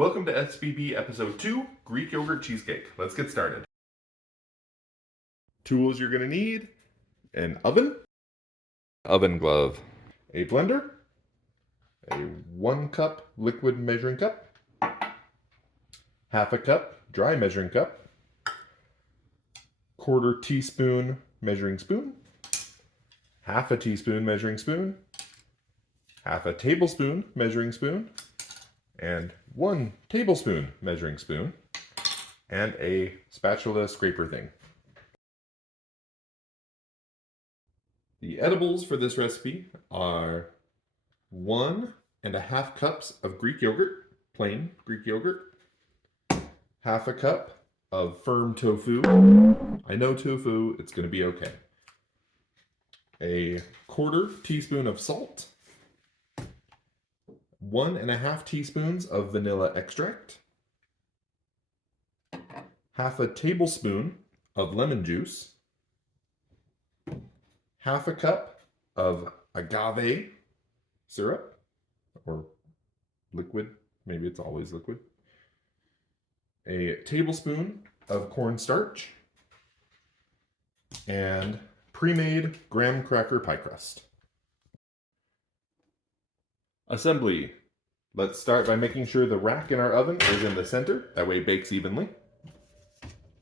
Welcome to SBB Episode 2, Greek Yogurt Cheesecake. Let's get started. Tools you're going to need: an oven glove, a blender, a 1 cup liquid measuring cup, half a cup dry measuring cup, 1/4 teaspoon measuring spoon, half a teaspoon measuring spoon, half a tablespoon measuring spoon, and 1 tablespoon measuring spoon, and a spatula scraper thing. The edibles for this recipe are 1.5 cups of Greek yogurt, plain Greek yogurt, half a cup of firm tofu. I know tofu, it's going to be okay. A 1/4 teaspoon of salt, 1.5 teaspoons of vanilla extract, half a tablespoon of lemon juice, half a cup of agave syrup, or liquid, maybe it's always liquid, a tablespoon of cornstarch, and pre-made graham cracker pie crust. Assembly. Let's start by making sure the rack in our oven is in the center, that way it bakes evenly.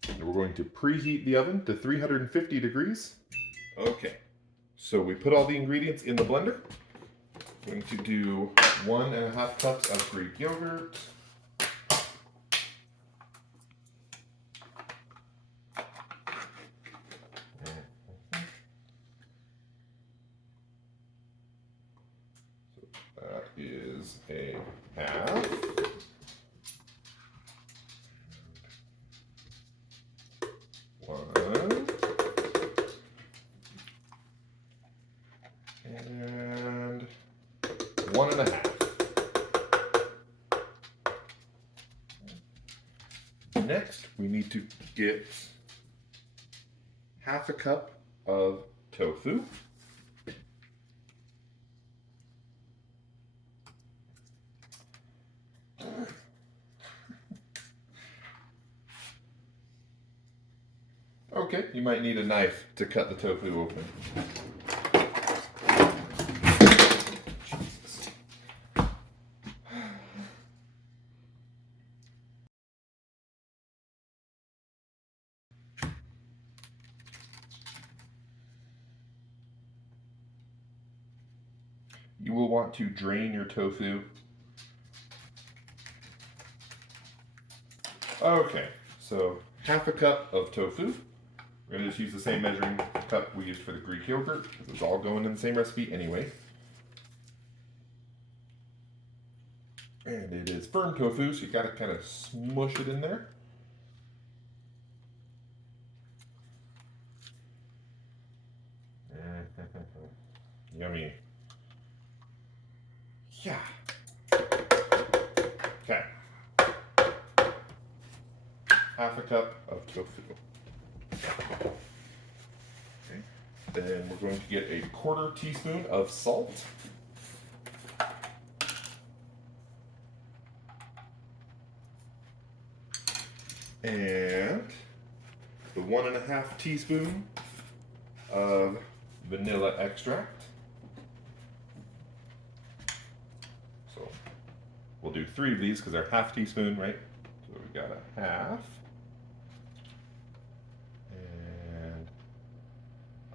And we're going to preheat the oven to 350 degrees. Okay, so we put all the ingredients in the blender. I'm going to do 1.5 cups of Greek yogurt, that is a half. One. And 1.5. Next, we need to get half a cup of tofu. Okay, you might need a knife to cut the tofu open. Jesus. You will want to drain your tofu. Okay, so half a cup of tofu. We're going to just use the same measuring cup we used for the Greek yogurt, because it's all going in the same recipe anyway. And it is firm tofu, so you got to kind of smush it in there. Yummy. Yeah. Okay. Half a cup of tofu. Okay. Then we're going to get a 1/4 teaspoon of salt. And the 1.5 teaspoon of vanilla extract. So we'll do 3 of these because they're half teaspoon, right? So we've got a half and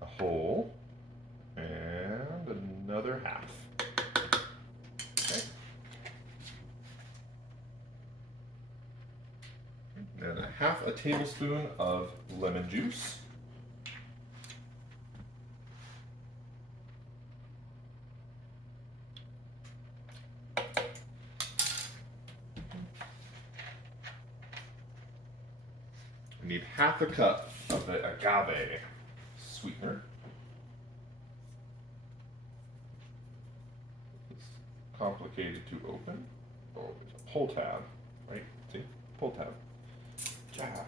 a whole and another half. Okay. And a 1/2 tablespoon of lemon juice. We need 1/2 cup of the agave sweetener. It's complicated to open. Oh, there's a pull tab, right? See? Pull tab. Yeah.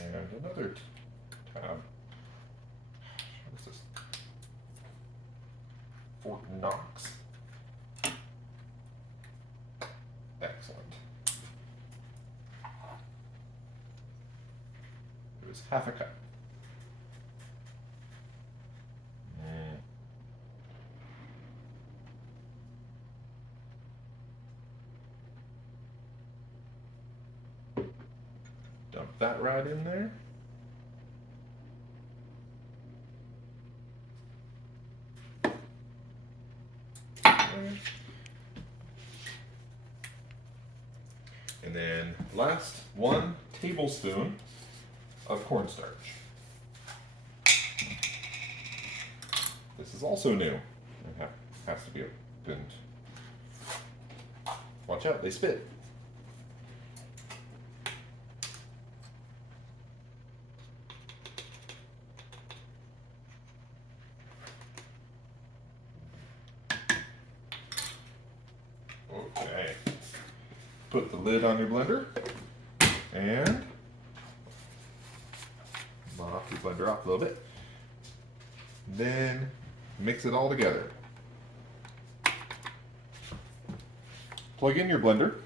And another tab. What's this? Fort Knox. Excellent. It was half a cup. Dump that right in there. And then last, 1 tablespoon of cornstarch. This is also new. It has to be opened. Watch out, they spit. Okay. Put the lid on your blender and mop your blender off a little bit. Then mix it all together. Plug in your blender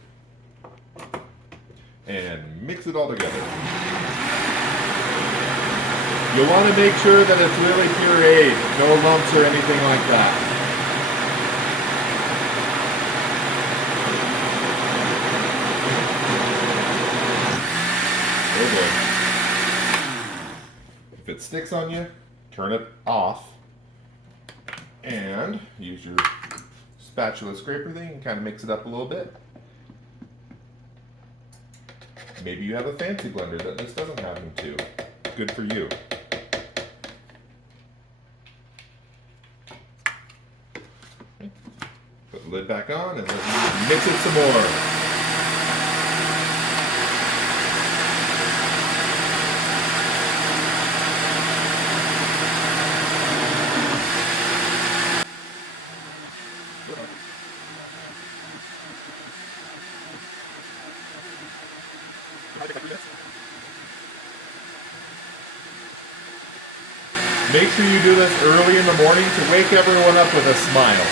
and mix it all together. You'll want to make sure that it's really pureed, no lumps or anything like that. If it sticks on you, turn it off and use your spatula scraper thing and kind of mix it up a little bit. Maybe you have a fancy blender that this doesn't happen to. Good for you. Put the lid back on and let's mix it some more. Make sure you do this early in the morning to wake everyone up with a smile.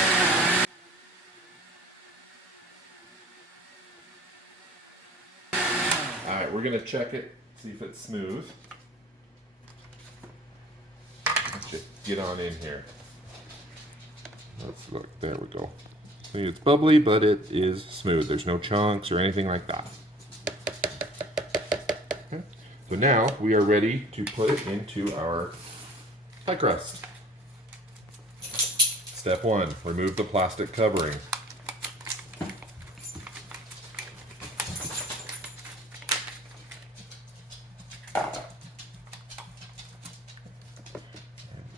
Alright, we're going to check it, see if it's smooth. Let's just get on in here. Let's look, there we go. See, it's bubbly, but it is smooth. There's no chunks or anything like that. Okay. So now we are ready to put it into our pie crust. Step 1, remove the plastic covering.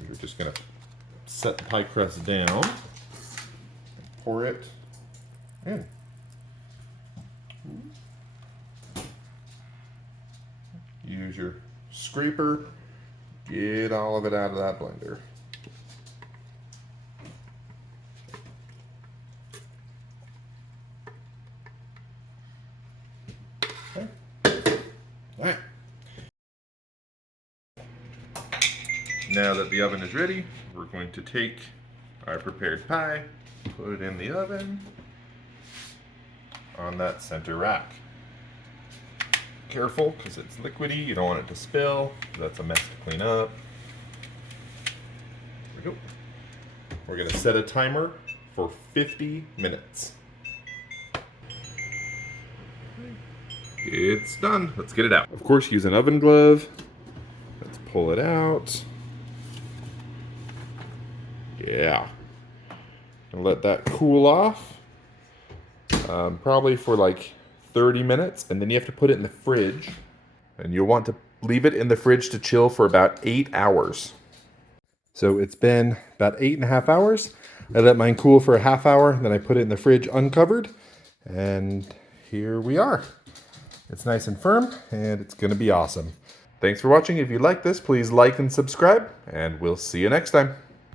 We're just going to set the pie crust down, pour it in. Use your scraper. Get all of it out of that blender. Okay. All right. Now that the oven is ready, we're going to take our prepared pie, put it in the oven on that center rack. Careful, because it's liquidy, you don't want it to spill. That's a mess to clean up. There we go. We're going to set a timer for 50 minutes. It's done. Let's get it out. Of course, use an oven glove. Let's pull it out. Yeah. And let that cool off. Probably for like 30 minutes, and then you have to put it in the fridge, and you'll want to leave it in the fridge to chill for about 8 hours. So it's been about 8.5 hours. I let mine cool for a half hour, then I put it in the fridge uncovered, and here we are. It's nice and firm, and it's gonna be awesome. Thanks for watching. If you like this, please like and subscribe, and we'll see you next time.